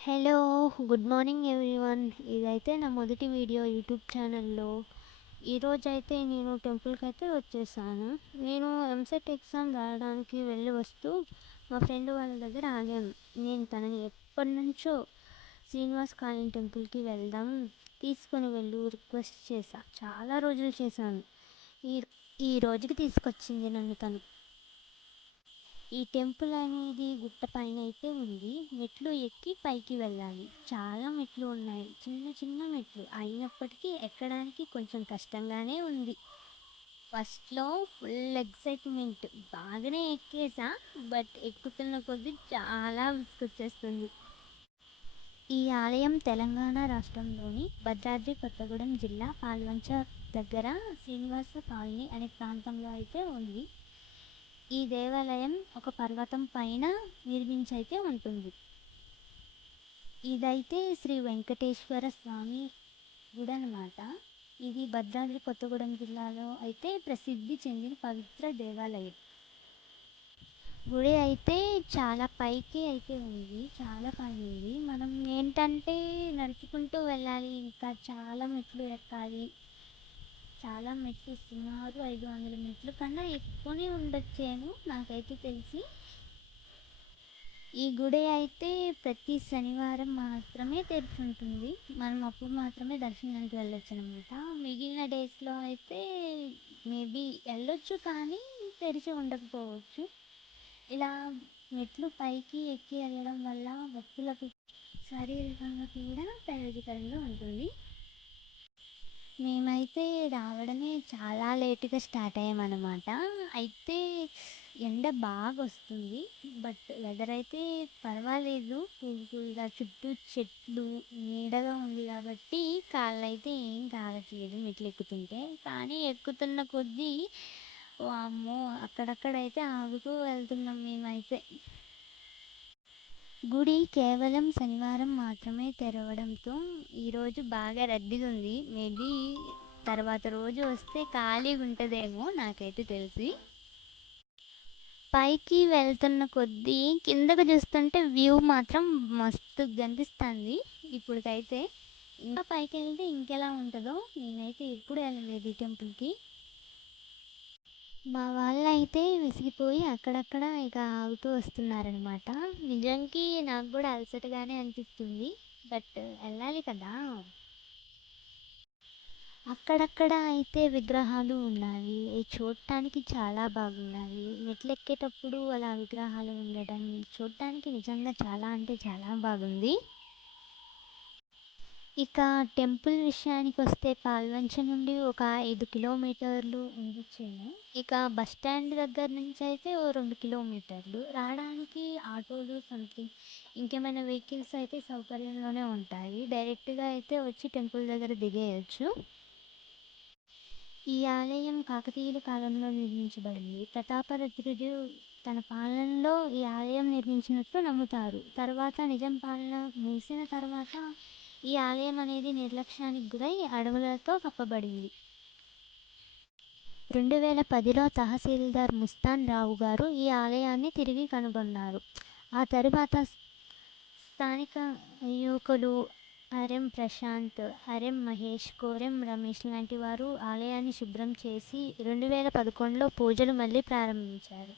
Hello, good morning everyone. ఇదైతే నా మొదటి వీడియో యూట్యూబ్ ఛానల్లో. ఈరోజైతే నేను టెంపుల్కి అయితే వచ్చేసాను. నేను ఎంసెట్ ఎగ్జామ్ రాయడానికి వెళ్ళి వస్తూ మా ఫ్రెండ్ వాళ్ళ దగ్గర ఆగాను. నేను తనని ఎప్పటి నుంచో శ్రీనివాస్ కాలనీ టెంపుల్కి వెళ్దాం, తీసుకొని వెళ్ళు రిక్వెస్ట్ చేశా. చాలా రోజులు చేశాను. ఈ ఈ రోజుకి తీసుకొచ్చింది నన్ను తను. ఈ టెంపుల్ అనేది గుట్ట పైన అయితే ఉంది. మెట్లు ఎక్కి పైకి వెళ్ళాలి. చాలా మెట్లు ఉన్నాయి, చిన్న చిన్న మెట్లు అయినప్పటికీ ఎక్కడానికి కొంచెం కష్టంగానే ఉంది. ఫస్ట్లో ఫుల్ ఎక్సైట్మెంట్, బాగానే ఎక్కేసా. బట్ ఎక్కుతున్న కొద్దీ చాలా విసుకొచ్చేస్తుంది. ఈ ఆలయం తెలంగాణ రాష్ట్రంలోని భద్రాద్రి కొత్తగూడెం జిల్లా పాల్వంచ దగ్గర శ్రీనివాస కాలనీ అనే ప్రాంతంలో అయితే ఉంది. ఈ దేవాలయం ఒక పర్వతం పైన నిర్మించైతే ఉంటుంది. ఇదైతే శ్రీ వెంకటేశ్వర స్వామి గుడి అన్నమాట. ఇది భద్రాద్రి కొత్తగూడెం జిల్లాలో అయితే ప్రసిద్ధి చెందిన పవిత్ర దేవాలయం. గుడి అయితే చాలా పైకి అయితే ఉంది, చాలా పైన ఉంది. మనం ఏంటంటే నడుచుకుంటూ వెళ్ళాలి, ఇంకా చాలా మెట్లు ఎక్కాలి. చాలా మెట్లు, సుమారు 500 మెట్లు కన్నా ఎక్కువనే ఉండొచ్చేమో నాకైతే తెలిసి. ఈ గుడి అయితే ప్రతి శనివారం మాత్రమే తెరిచి ఉంటుంది. మనం అప్పుడు మాత్రమే దర్శనానికి వెళ్ళొచ్చు అనమాట. మిగిలిన డేస్లో అయితే మేబీ వెళ్ళొచ్చు, కానీ తెరిచి ఉండకపోవచ్చు. ఇలా మెట్లు పైకి ఎక్కి వెళ్ళడం వల్ల భక్తులకు శారీరకంగా కూడా ప్రయోజకరంగా ఉంటుంది. మేమైతే రావడమే చాలా లేటుగా స్టార్ట్ అయ్యామన్నమాట. అయితే ఎండ బాగా వస్తుంది, బట్ వెదర్ అయితే పర్వాలేదు, కూల్గా చుట్టూ చెట్లు నీడగా ఉంది కాబట్టి కాళ్ళు అయితే ఏం కావట్లేదు మెట్లు ఎక్కుతుంటే. కానీ ఎక్కుతున్న కొద్దీ అమ్మో, అక్కడక్కడైతే ఆగుతూ వెళ్తున్నాం మేమైతే. గుడి కేవలం శనివారం మాత్రమే తెరవడంతో ఈరోజు బాగా రద్దీగా ఉంది. మేబీ తర్వాత రోజు వస్తే ఖాళీగా ఉంటుందేమో, నాకైతే తెలిసి. పైకి వెళ్తున్న కొద్దీ కిందకు చూస్తుంటే వ్యూ మాత్రం మస్తు కనిపిస్తుంది. ఇప్పటికైతే ఇంకా పైకి వెళ్తే ఇంకెలా ఉంటుందో. నేనైతే ఎప్పుడు వెళ్ళలేదు ఈ టెంపుల్కి. మా వాళ్ళైతే విసిగిపోయి అక్కడక్కడ ఇక ఆగుతూ వస్తున్నారనమాట. నిజానికి నాకు కూడా అలసటగానే అనిపిస్తుంది, బట్ వెళ్ళాలి కదా. అక్కడక్కడ అయితే విగ్రహాలు ఉన్నాయి, చూడటానికి చాలా బాగున్నాయి. మెట్లెక్కేటప్పుడు అలా విగ్రహాలు ఉండడం చూడటానికి నిజంగా చాలా అంటే చాలా బాగుంది. ఇక టెంపుల్ విషయానికి వస్తే పాల్వంచ నుండి ఒక 5 కిలోమీటర్లు ఉండొచ్చేమో. ఇక బస్ స్టాండ్ దగ్గర నుంచి అయితే ఓ 2 కిలోమీటర్లు. రావడానికి ఆటోలు సంథింగ్ ఇంకేమైనా వెహికల్స్ అయితే సౌకర్యంలోనే ఉంటాయి. డైరెక్ట్గా అయితే వచ్చి టెంపుల్ దగ్గర దిగేయచ్చు. ఈ ఆలయం కాకతీయుల కాలంలో నిర్మించబడింది. ప్రతాపరుద్రుడు తన పాలనలో ఈ ఆలయం నిర్మించినట్లు నమ్ముతారు. తర్వాత నిజాం పాలన ముగిసిన తర్వాత ఈ ఆలయం అనేది నిర్లక్ష్యానికి గురై అడవులతో కప్పబడింది. 2010లో తహసీల్దార్ ముస్తాన్ రావు గారు ఈ ఆలయాన్ని తిరిగి కనుగొన్నారు. ఆ తరువాత స్థానిక యువకులు ఆర్ఎం ప్రశాంత్, ఆర్ఎం మహేష్, కోరెం రమేష్ లాంటి వారు ఆలయాన్ని శుభ్రం చేసి 2011లో పూజలు మళ్ళీ ప్రారంభించారు.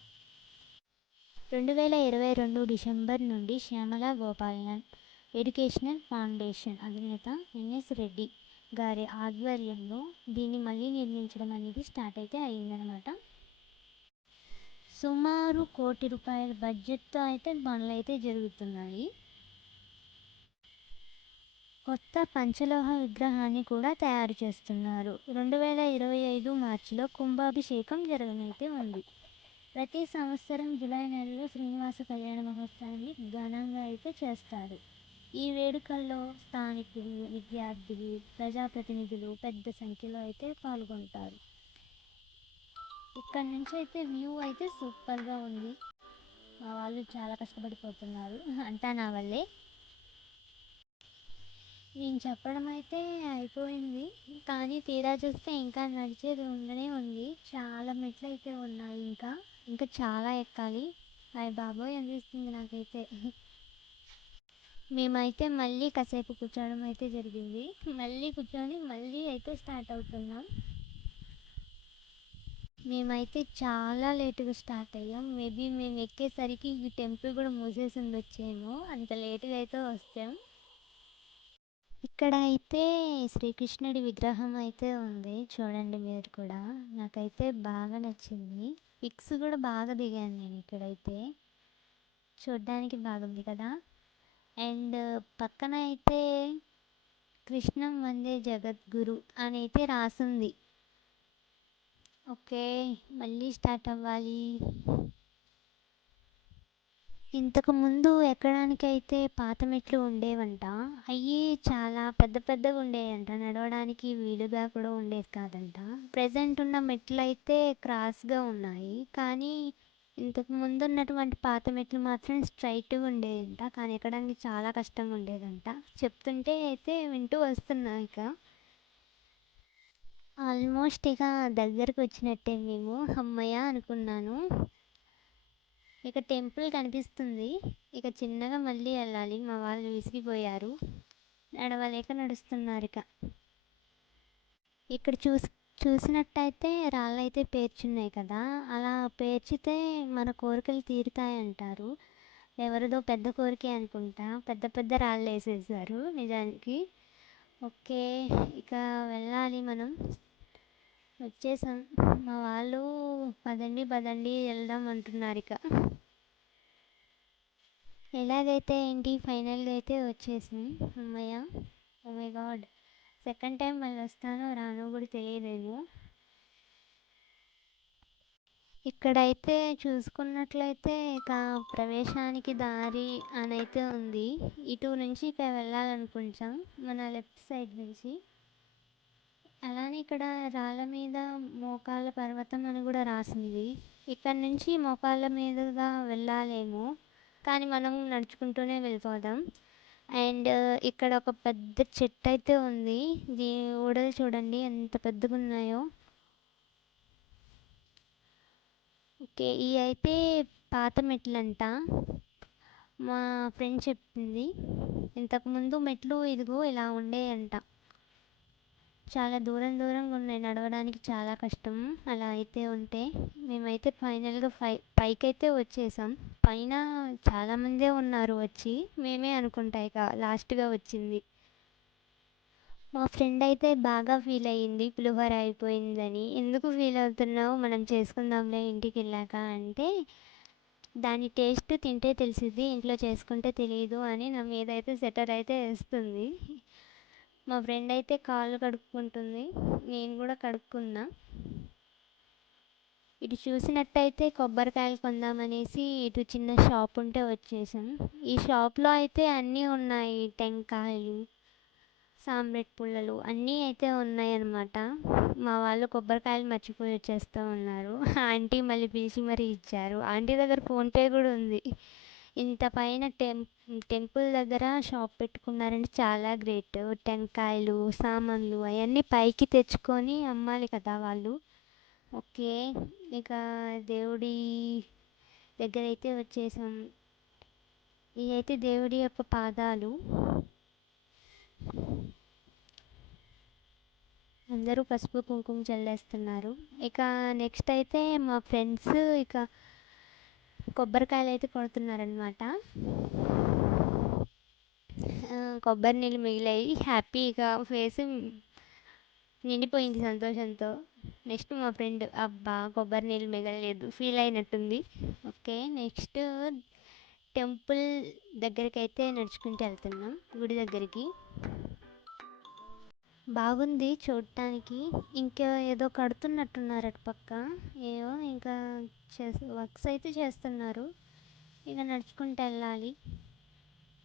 2022 డిసెంబర్ నుండి శ్యామల గోపాలన్ ఎడ్యుకేషనల్ ఫౌండేషన్ అధినేత ఎన్ఎస్ రెడ్డి గారి ఆధ్వర్యంలో దీన్ని మళ్ళీ నిర్మించడం అనేది స్టార్ట్ అయితే అయ్యిందనమాట. సుమారు ₹1,00,00,000 బడ్జెట్తో అయితే పనులు అయితే జరుగుతున్నాయి. కొత్త పంచలోహ విగ్రహాన్ని కూడా తయారు చేస్తున్నారు. 2025 మార్చిలో కుంభాభిషేకం జరగనైతే ఉంది. ప్రతి సంవత్సరం జూలై నెలలో శ్రీనివాస కళ్యాణ మహోత్సవాన్ని ఘనంగా అయితే చేస్తారు. ఈ వేడుకల్లో స్థానికులు, విద్యార్థులు, ప్రజాప్రతినిధులు పెద్ద సంఖ్యలో అయితే పాల్గొంటారు. ఇక్కడ నుంచి అయితే వ్యూ అయితే సూపర్గా ఉంది. మా వాళ్ళు చాలా కష్టపడిపోతున్నారు, అంతా నా వల్లే. నేను చెప్పడం అయితే అయిపోయింది, కానీ తీరా చూస్తే ఇంకా నడిచేది ఉండనే ఉంది. చాలా మెట్లు అయితే ఉన్నాయి, ఇంకా ఇంకా చాలా ఎక్కాలి. అయ్య బాబోయ్ అనిపిస్తుంది నాకైతే. మేమైతే మళ్ళీ కాసేపు కూర్చోవడం అయితే జరిగింది. మళ్ళీ కూర్చొని మళ్ళీ అయితే స్టార్ట్ అవుతున్నాం. మేమైతే చాలా లేటుగా స్టార్ట్ అయ్యాం. మేబీ మేము ఎక్కేసరికి ఈ టెంపుల్ కూడా మూసేసి ఉండొచ్చేమో, అంత లేటుగా అయితే వచ్చాం. ఇక్కడ అయితే శ్రీకృష్ణుడి విగ్రహం అయితే ఉంది, చూడండి మీరు కూడా. నాకైతే బాగా నచ్చింది. పిక్స్ కూడా బాగా దిగాను నేను ఇక్కడైతే. చూడ్డానికి బాగుంది కదా. అండ్ పక్కన అయితే కృష్ణం వందే జగద్గురు అని అయితే రాసుంది. ఓకే, మళ్ళీ స్టార్ట్ అవ్వాలి. ఇంతకు ముందు ఎక్కడానికైతే పాత మెట్లు ఉండేవంట. అవి చాలా పెద్ద పెద్దగా ఉండేవంట, నడవడానికి వీలుగా కూడా ఉండేది కాదంట. ప్రజెంట్ ఉన్న మెట్లు అయితే క్రాస్గా ఉన్నాయి, కానీ ఇంతకు ముందు ఉన్నటువంటి పాత మెట్లు మాత్రం స్ట్రైట్గా ఉండేదంట, కానీ ఎక్కడానికి చాలా కష్టంగా ఉండేదంట. చెప్తుంటే అయితే వింటూ వస్తున్నా. ఇక ఆల్మోస్ట్ ఇక దగ్గరకు వచ్చినట్టే, మేము అమ్మయ్య అనుకున్నాను. ఇక టెంపుల్ కనిపిస్తుంది. ఇక చిన్నగా మళ్ళీ వెళ్ళాలి. మా వాళ్ళు విసిగిపోయారు, నడవలేక నడుస్తున్నారు. ఇక ఇక్కడ చూసినట్టయితే రాళ్ళైతే పేర్చున్నాయి కదా, అలా పేర్చితే మన కోరికలు తీరుతాయి అంటారు. ఎవరిదో పెద్ద కోరికే అనుకుంటా, పెద్ద పెద్ద రాళ్ళు వేసేసారు నిజానికి. ఓకే, ఇక వెళ్ళాలి మనం. వచ్చేసాం. మా వాళ్ళు పదండి పదండి వెళ్దాం అంటున్నారు. ఇక ఎలాగైతే ఏంటి, ఫైనల్గా అయితే వచ్చేసాం. అమ్మయ్య. Oh my god, second time మళ్ళీ వస్తానో రానో కూడా తెలియదేమో. ఇక్కడైతే చూసుకున్నట్లయితే ఇక ప్రవేశానికి దారి అని అయితే ఉంది. ఇటు నుంచి ఇక వెళ్ళాలనుకుంటాం, మన లెఫ్ట్ సైడ్ నుంచి. అలానే ఇక్కడ రాళ్ళ మీద మోకాళ్ళ పర్వతం అని కూడా రాసింది. ఇక్కడ నుంచి మోకాళ్ళ మీదుగా వెళ్ళాలేమో, కానీ మనం నడుచుకుంటూనే వెళ్ళిపోదాం. అండ్ ఇక్కడ ఒక పెద్ద చెట్టు అయితే ఉంది. దీని ఊడలు చూడండి ఎంత పెద్దగా ఉన్నాయో. ఓకే, ఇవి అయితే పాత మెట్లంట, మా ఫ్రెండ్ చెప్పింది. ఇంతకుముందు మెట్లు ఇదిగో ఇలా ఉండేయంట, చాలా దూరం దూరంగా ఉన్నాయి, నడవడానికి చాలా కష్టం అలా అయితే ఉంటే. మేమైతే ఫైనల్గా పైకైతే వచ్చేసాం. పైన చాలామందే ఉన్నారు వచ్చి, మేమే అనుకుంటా ఇక లాస్ట్గా వచ్చింది. మా ఫ్రెండ్ అయితే బాగా ఫీల్ అయ్యింది పులిహోర అయిపోయిందని. ఎందుకు ఫీల్ అవుతున్నావు, మనం చేసుకుందాంలే ఇంటికి వెళ్ళాక అంటే, దాని టేస్ట్ తింటే తెలిసింది, ఇంట్లో చేసుకుంటే తెలియదు అని నా మీద అయితే సెటర్ అయితే వేస్తుంది. మా ఫ్రెండ్ అయితే కాళ్ళు కడుక్కుంటుంది, నేను కూడా కడుక్కున్నా. ఇటు చూసినట్టయితే కొబ్బరికాయలు కొందామనేసి ఇటు చిన్న షాప్ ఉంటే వచ్చేసాం. ఈ షాప్లో అయితే అన్నీ ఉన్నాయి, టెంకాయలు, సాంబ్రెట్ పుల్లలు అన్నీ అయితే ఉన్నాయన్నమాట. మా వాళ్ళు కొబ్బరికాయలు మర్చిపోయి వచ్చేస్తూ ఉన్నారు. ఆంటీ మళ్ళీ పిలిచి మరీ ఇచ్చారు. ఆంటీ దగ్గర ఫోన్పే కూడా ఉంది. ఇంత పైన టెంపుల్ దగ్గర షాప్ పెట్టుకున్నారంటే చాలా గ్రేట్. టెంకాయలు, సామాన్లు అవన్నీ పైకి తెచ్చుకొని అమ్మాలి కదా వాళ్ళు. ఓకే, ఇక దేవుడి దగ్గర అయితే వచ్చేసాం. ఇవి అయితే దేవుడి యొక్క పాదాలు. అందరూ పసుపు కుంకుమ చల్లేస్తున్నారు. ఇక నెక్స్ట్ అయితే మా ఫ్రెండ్స్ ఇక కొబ్బరికాయలు అయితే కొడుతున్నారనమాట. కొబ్బరి నీళ్ళు మిగిలాయి, హ్యాపీగా ఫేస్ నిండిపోయింది సంతోషంతో. నెక్స్ట్ మా ఫ్రెండ్ అబ్బా కొబ్బరి నీళ్ళు మిగలలేదు ఫీల్ అయినట్టుంది. ఓకే, నెక్స్ట్ టెంపుల్ దగ్గరికి అయితే నడుచుకుంటూ వెళ్తున్నాం, గుడి దగ్గరికి. బాగుంది చూడటానికి. ఇంకా ఏదో కడుతున్నట్టున్నారు అటు పక్క, ఏవో ఇంకా వర్క్స్ అయితే చేస్తున్నారు. ఇక నడుచుకుంటూ వెళ్ళాలి.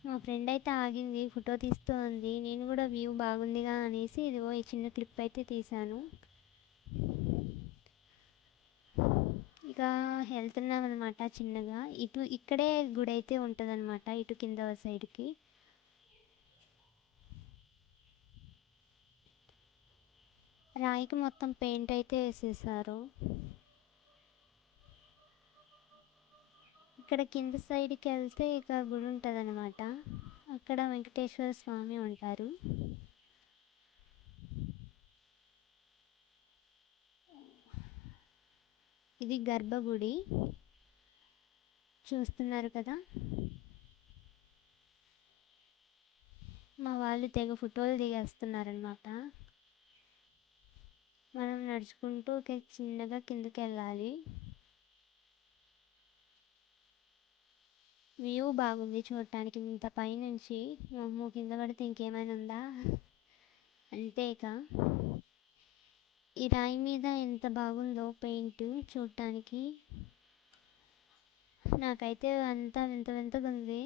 మా ఫ్రెండ్ అయితే ఆగింది, ఫోటో తీస్తూ ఉంది. నేను కూడా వ్యూ బాగుందిగా అనేసి ఇదిగో ఈ చిన్న క్లిప్ అయితే తీశాను. ఇక వెళ్తున్నాం అనమాట చిన్నగా. ఇక్కడే గుడి అయితే ఉంటుంది అనమాట, ఇటు కింద సైడ్కి. రాయికి మొత్తం పెయింట్ అయితే వేసేసారు. ఇక్కడ కింద సైడ్కి వెళ్తే ఇక గుడి ఉంటుంది అనమాట. అక్కడ వెంకటేశ్వర స్వామి ఉంటారు. ఇది గర్భగుడి చూస్తున్నారు కదా. మా వాళ్ళు తెగ ఫోటోలు దిగేస్తున్నారనమాట. మనం నడుచుకుంటూ చిన్నగా కిందకి వెళ్ళాలి. వ్యూ బాగుంది చూడటానికి. ఇంత పైనుంచి అమ్మో కింద పడితే ఇంకేమైనా ఉందా అంతే ఇక. ఈ రాయి మీద ఎంత బాగుందో పెయింట్ చూడటానికి. నాకైతే అంతా వింత వింతగా ఉంది.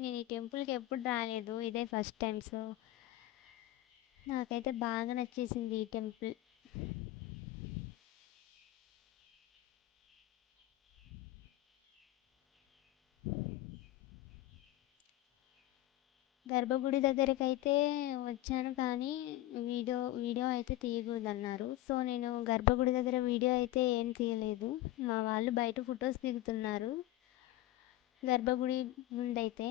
నేను ఈ టెంపుల్కి ఎప్పుడు రాలేదు, ఇదే ఫస్ట్ టైం. సో నాకైతే బాగా నచ్చేసింది ఈ టెంపుల్. గర్భగుడి దగ్గరికి అయితే వచ్చాను, కానీ వీడియో అయితే తీయకూడదన్నారు. సో నేను గర్భగుడి దగ్గర వీడియో అయితే ఏం తీయలేదు. మా వాళ్ళు బయట ఫొటోస్ దిగుతున్నారు. గర్భగుడి ముందైతే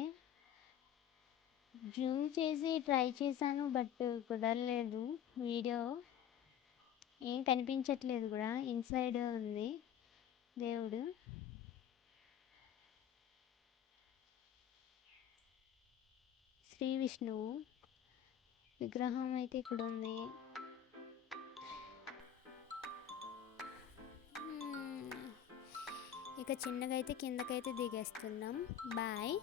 జూమ్ చేసి ట్రై చేశాను, బట్ కుదరలేదు. వీడియో ఏం కనిపించట్లేదు కూడా, ఇన్సైడ్ ఉంది దేవుడు. శ్రీ విష్ణువు విగ్రహం అయితే ఇక్కడ ఉంది. ఇక చిన్నగా అయితే కిందకైతే దిగేస్తున్నాం. బాయ్.